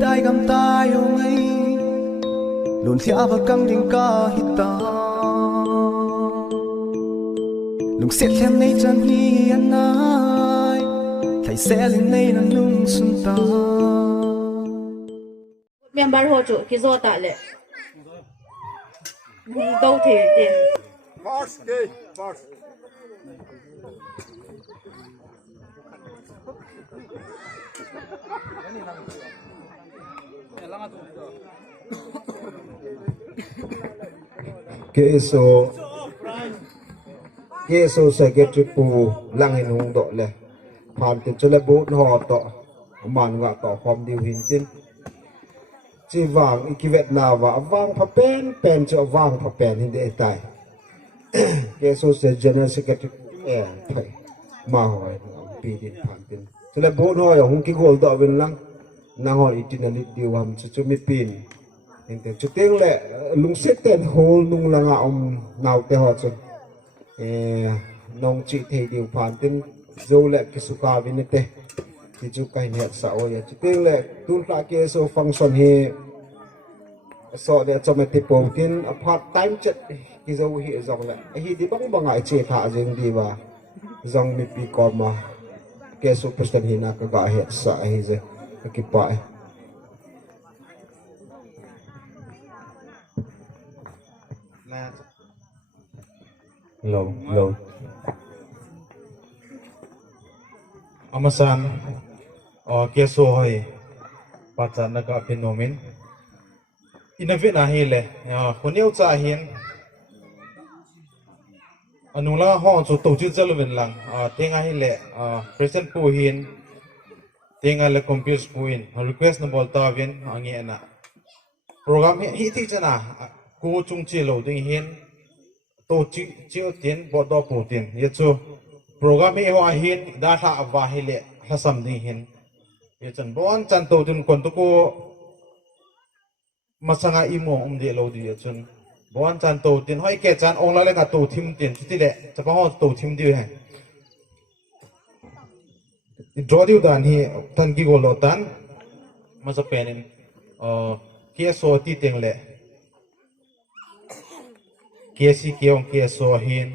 dai gam ta yo ngai lun thia va căng ding ca hita lung set them nei chan hi anai thai se lên nei nan lung sun ta member ho chu ki zo ta le đâu thì tiền KSO secretary pu lang in hung do le phan tin chole bo ho to man nga to khom diu hin tin chi wang ikivet na wa wang pha pen cho wang pha pen hin de tai KSO general secretary thai ma hoi pi din phan tin chole bo ho ya hung ki gol do ben lang nang ho itinali diwam chu mi pin inte chu teng le lung set ten hol nung langa naw te ho chu nong chị thầy điều phản tin dâu lệ cái số ca bên này thì chú cái hiện xã hội chỉ tiếng lệ tuân ra cái số function hi so để cho mình tiếp bầu tiên part time chất cái dâu hiện dòng lệ hi đi bằng ngại chế thả riêng đi và dòng mình bị còn mà cái số person hi na cái gã hiện xã hi rồi cái bài low amasan KSO hoi pachan na ka phenomenon innovate na hele khoneu cha hin anula ho chu to chu jalwen lang tenga hele present pu hin tenga le compute pu in request na bolta vin ange na program hi thi chana ku chung chi lo ding hin to chiu tiền bộ đo phụ tiền ye chu program he hoa hin data va hele hasam ding hin ye chan bon chan to tin kon to ko masanga imo de lo di ye chun bon chan to tin hoi ke chan ong la le ka to thim tin ti le cha pa ho to thim di he draw diu dan hi tan ki go lo tan ma sa pen KSO T teng le KSC on KSO hin,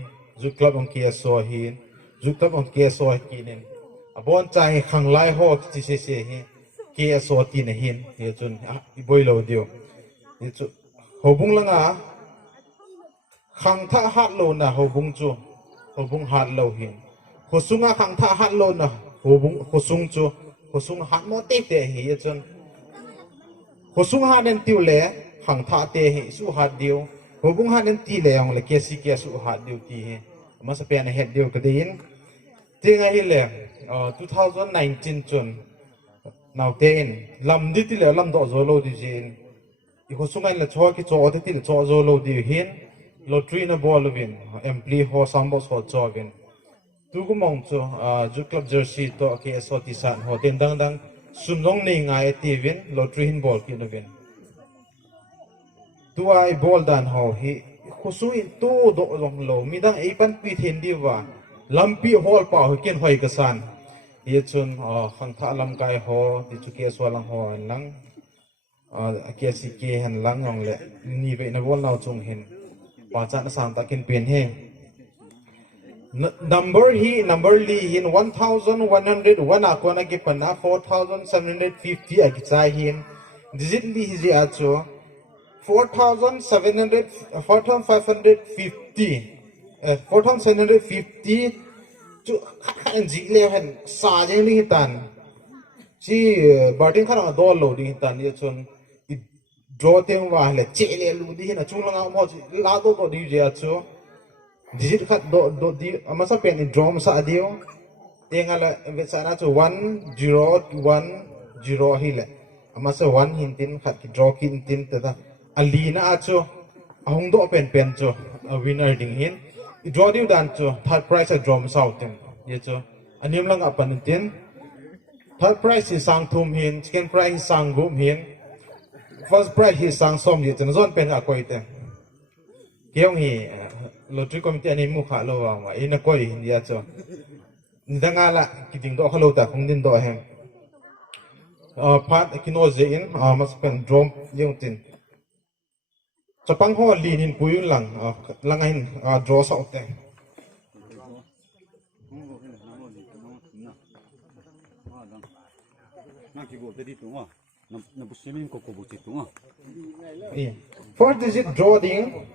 Club on KSO hin, Club on KSO kinin. Abon chai khang lai ho ti se hi KSO T ne hin, ye chun boy lo dio. Ye chu hobung langa khang tha hat lo na hobung chu, hobung hat lo hin. Khosunga khang tha hat lo na hobung khosung chu, khosung hat mo te hi ye chun. Khosung hat nen tiu le khang tha te hi su hat dio. Hubung hanen ti le yang le kesi kesu hat diu ti he mas pen head diu kadin tinga hi le 2019 chun now ten lam di ti le lam do zo lo di jin i ho sungai le cho ki cho ti le cho zo lo di hin lottery na ball win empli ho sambos ho cho win tu gu mong chu ju club jersey to KSO T san ho ten dang sumlong nei ngai ti win lottery hin ball ki no win tuai bol dan ho hi khusu in tu do long lo midang ei pan pi then di wa lampi hol pa ho ken hoi ka san ye chun khang tha lam kai ho ti chu ke so lang ho lang ke si ke han lang ngong le ni ve na bol naw chung hin pa cha na sam ta ken pen he number li hin 1101 a ko na ke pana 4750 a ki chai hin digit li hi ji a chu 4,750 chu khan ji le han sa jeng ni tan chi bating khana do lo di tan ye chun draw teng wa le che le lu di na chung langa mo la do di je chu digit khat do di amasa pen draw sa dio tenga la ve sa na chu 1010 hi le amasa 1 hin tin khat ki draw kin tin ta alina acho ahong do pen cho a winner ding hin I draw diu dan cho third prize a draw south tin ye cho anim lang apan tin third prize is sang thum hin second prize is sang gum hin first prize is sang som ye chen zon pen a koi te keong hi lottery committee ani mu kha lo wa ma ina koi hin ya cho ndanga la kiting do khalo ta khong din do hem part kino zein mas pen drum yung tin chapang ho lin hin puyun lang langain draw sa ote four digit draw ding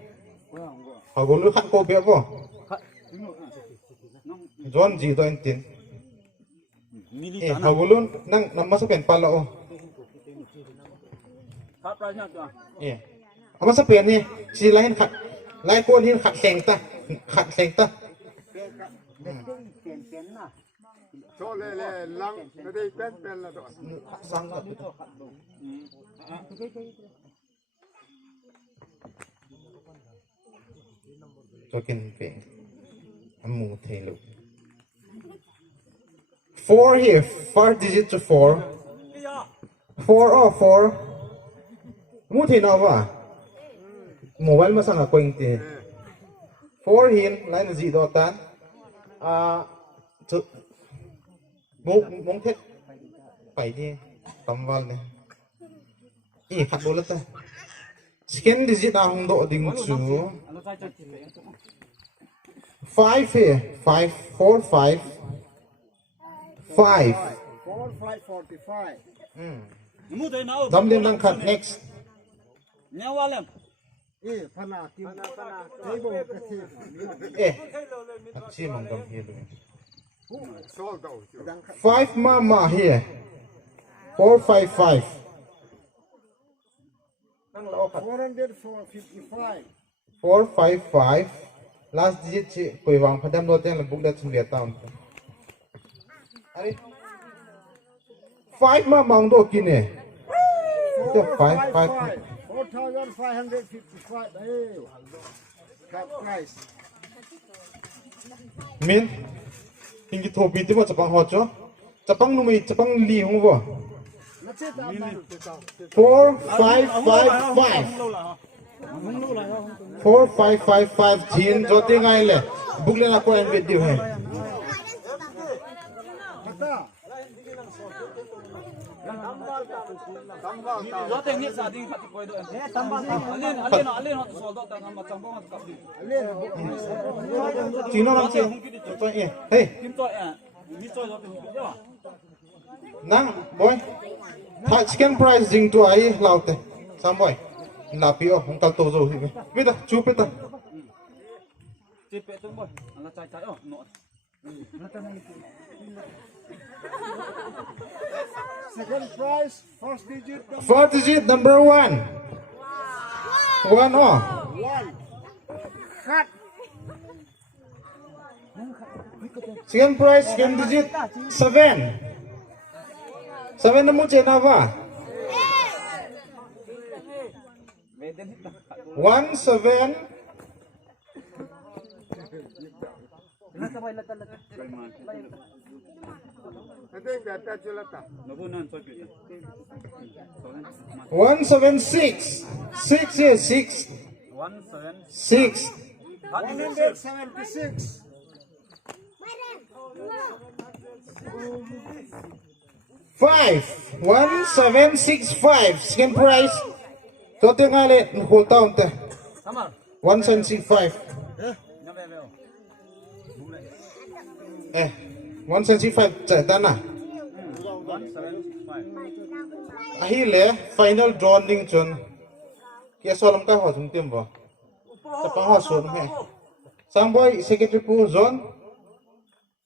hagulu khat ko be ko John ji do tin hagulun nang masuk pen palao apa sepian ni si lain khat lain kon hin khat seng ta cho le lang nó đây pen là đó sang la cho kin pe amu thelu 4 here 4 digit to 4 4 mu the na wa mobile ma sang ko inte 4 hin line gì đó tan mong thế phải đi tầm vào này ý khát đồ lắm ta scan digit à không độ đỉnh chú 5 here 5 4 5 5 45 đâm lên đang khát next chị mong đâm here luôn 5 mama here 455 455 last digit chị quỳ vàng phải đem đôi tên là bụng đất sinh liệt tao 5 mama ông đồ kia nè 4555 cap price min pingi thobi ti mo chapang ho cho chapang nu mai chapang li hong bo 4555 4555 jin jo te ngai le buk le na ko en video hai Chino lang siya. Hey. Nang boy. Chicken price ding to ai laute. Sam boy. La pio hong tal to zo. Bita chupe ta. second price First digit number 1. 1 oh. cut Second price, second digit 7. 7 na mo chena ba? 1 7 176 6 here 6 6 176 5 1765 second price tote ngale whole town te 175 175 chạy ta na ahile final drawing chon KSO lam ka ho chung tem bo tapang ho so he sangboy secretary pu zone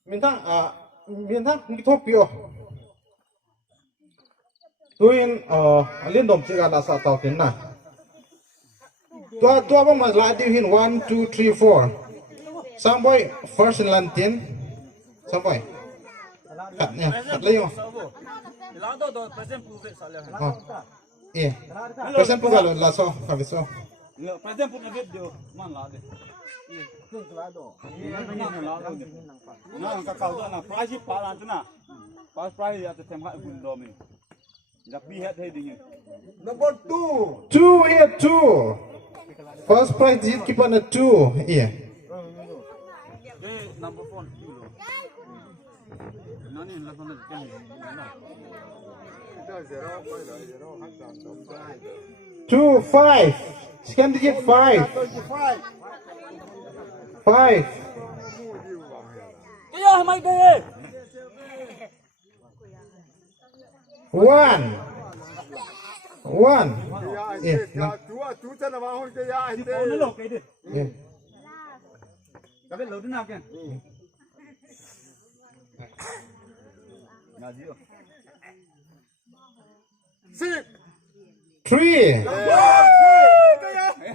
minta ngi thopio tuin alin dom chiga la sa taw tin na tua ba ma la di hin 1 2 3 4 sangboy first in lantin sangboy khát nha khát lấy không iya present pu galo la so habis so present pun ada dia mana ada nah kakak tu na price palan tu na price ya tem hak pun domin dak bi het he ding number 2 2 here 2 first prize digit kipah na 2 iya number 4 nani la sana 2 5 second digit 5 5 cái gì mày đây 1 1 chú chân là vào hôn cái ai nó lột cái đi yeah. cái biết lột thế nào kìa nhà gì rồi 3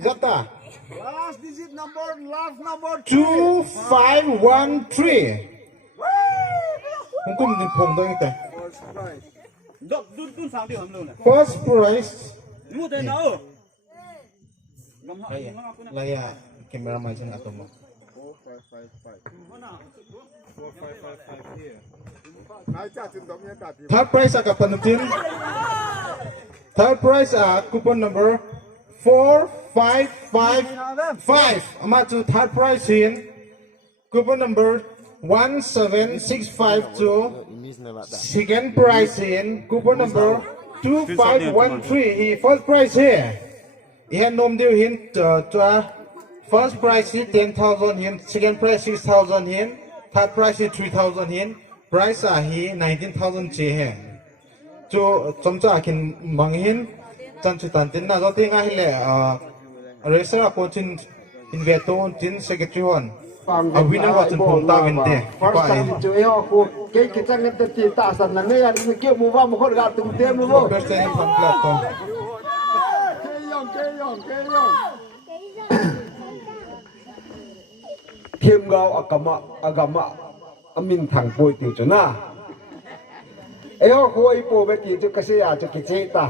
Zata last digit number last number 2 5 1 3 Hukum din phong dong ite first prize đun sáng đi hầm luôn này first prize mua thế nào ngắm họ Laya, ngắm họ laya camera mai sen atau mo. 4555 here nãy cha chừng đó nghe cả thì Third prize agak penutin. Third prize coupon number 4555. Ama to third prize in coupon number 17652. Second prize in coupon number 2513. He first prize here. He nom deal hin to first prize is 10,000 hin, second prize 6,000 hin, third prize is 3,000 hin, price he 19,000 che hai. So chomcha akin manghin chan chutan tin na zo tinga hile racer ko chin inveto tin secretary hon a winner wa chun phong ta win te first time to yo ko ke kitang net ti ta san na ne ni ke mu wa mu khot ga tum te mu bo first time fan club to cái yong thêm gao agama amin thang poi ti chuna eo ko i po be ti chu kasia chu ki che ta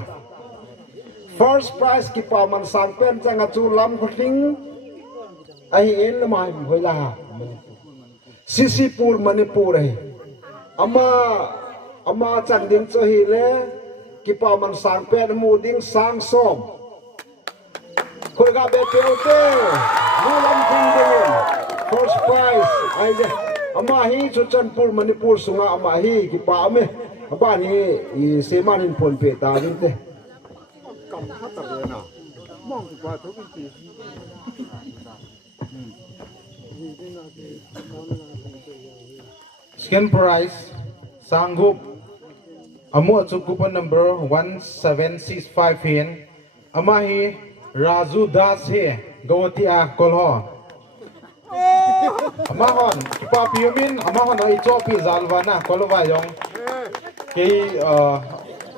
first prize ki pa man sang pen changa chu lam khling ai en mai hoi la sisipur manipur hai ama chanding cho hi le ki pa man sang pen mu ding sang som khoi ga be teu te nu lam thing ding first prize ai de ama hi chu chanpur manipur sunga ama hi ki pa me apa ni i semanin pon pe ta din te cầm hát tập rồi nào mong qua thấu cái gì second prize sanggup amu chu coupon number 1765 hin ama hi Raju Das he Gawatia Kolho ama hon kipa piumin ama hon oi chopi zalwana kolwa yong ke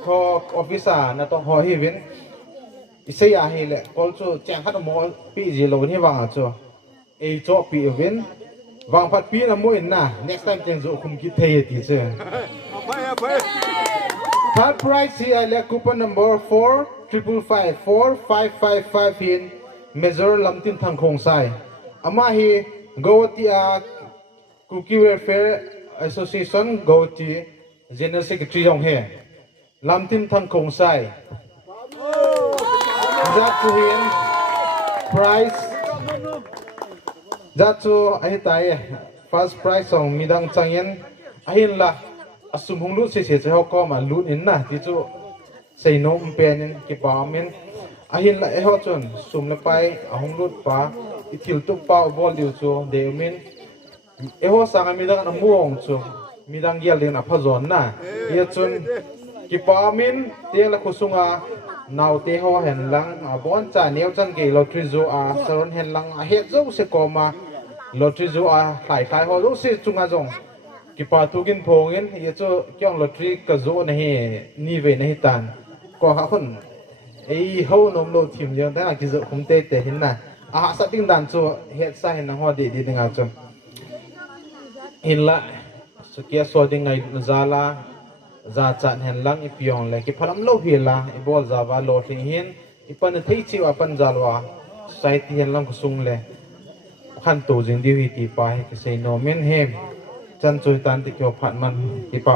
ko officer na to ho hi win isaya hi le kol chu chang hat mo pi ji lo ni wa chu e chopi win wang phat pi na mo in na next time chang zo khum ki thei ti che third prize hi le coupon number 4555 in Major Lamtin Thangkhong Sai ama hi Gawatia Cookie Welfare Association Gawati General Secretary Yong He Lamtin Thangkhong Sai that to him prize that to ai tai first prize song midang changyen ahin la asum honglu se se ho ko ma lut in na ti chu sei no pen ki pa men ahin la e ho chon sum la pai ahong lut pa itil tu pa bol diu chu de min e ho sang mi dang na muong chu mi dang yel de na phazon na ye chun ki pa min te la khusunga naw te ho hen lang a bon cha neu chan ke lottery zo a saron hen lang a he zo se koma lottery zo a khai khai ho zo se chunga jong ki pa tugin phongin ye chu kyong lottery ka zo na he ni ve na hi tan ko ha khun ei ho nom lo thim yang ta ki zo khum te te hin na a sa ting dan chu het sa hin na ho de di dinga chu in la su kia so ding ngai zala za chan hen lang ipiong le ki phalam lo hi la i bol za wa lo thi hin ipan thei chi wa pan jalwa society hen lang kusung le khan to jing di hi ti pa hi ki sei no men hem chan chu tan ti kyo phat man ti pa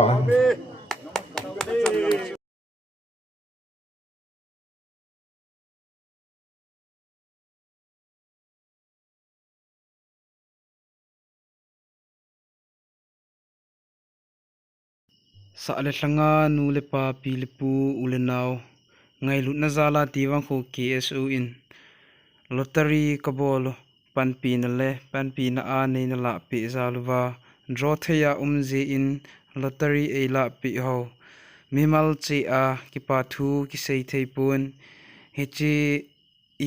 sa le hlanga nu le pa pi le pu u le naw ngai lut na zala ti Vangkho KSO in lottery ka bolo pan pi na le pan pi na a nei na la pi zaluwa draw theya umje in lottery eilah pi ho mimal che a kipah thu ki sei thei pun hechi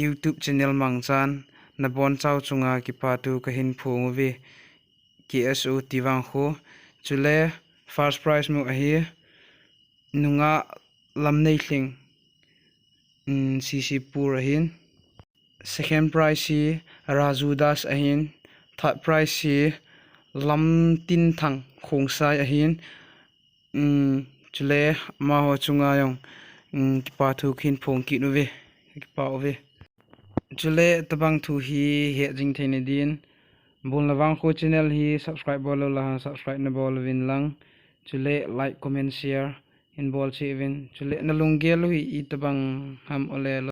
YouTube channel mangchan na bon chau chunga kipah tu kahin phung ve KSO T Vangkho chule first prize mu a hi nunga lam nei thling CC pur a hin second prize hi Raju Das a hin third prize hi lam tin thang khong sai a hin chule ma ho chunga yong kipah thu khin phung ki nu ve kipah ve chule tabang thu hi he jing theine din bol na Vangkho channel hi subscribe bol la subscribe na bol win lang chule like comment share in bol chi win chule na lunggel hi tabang ham ole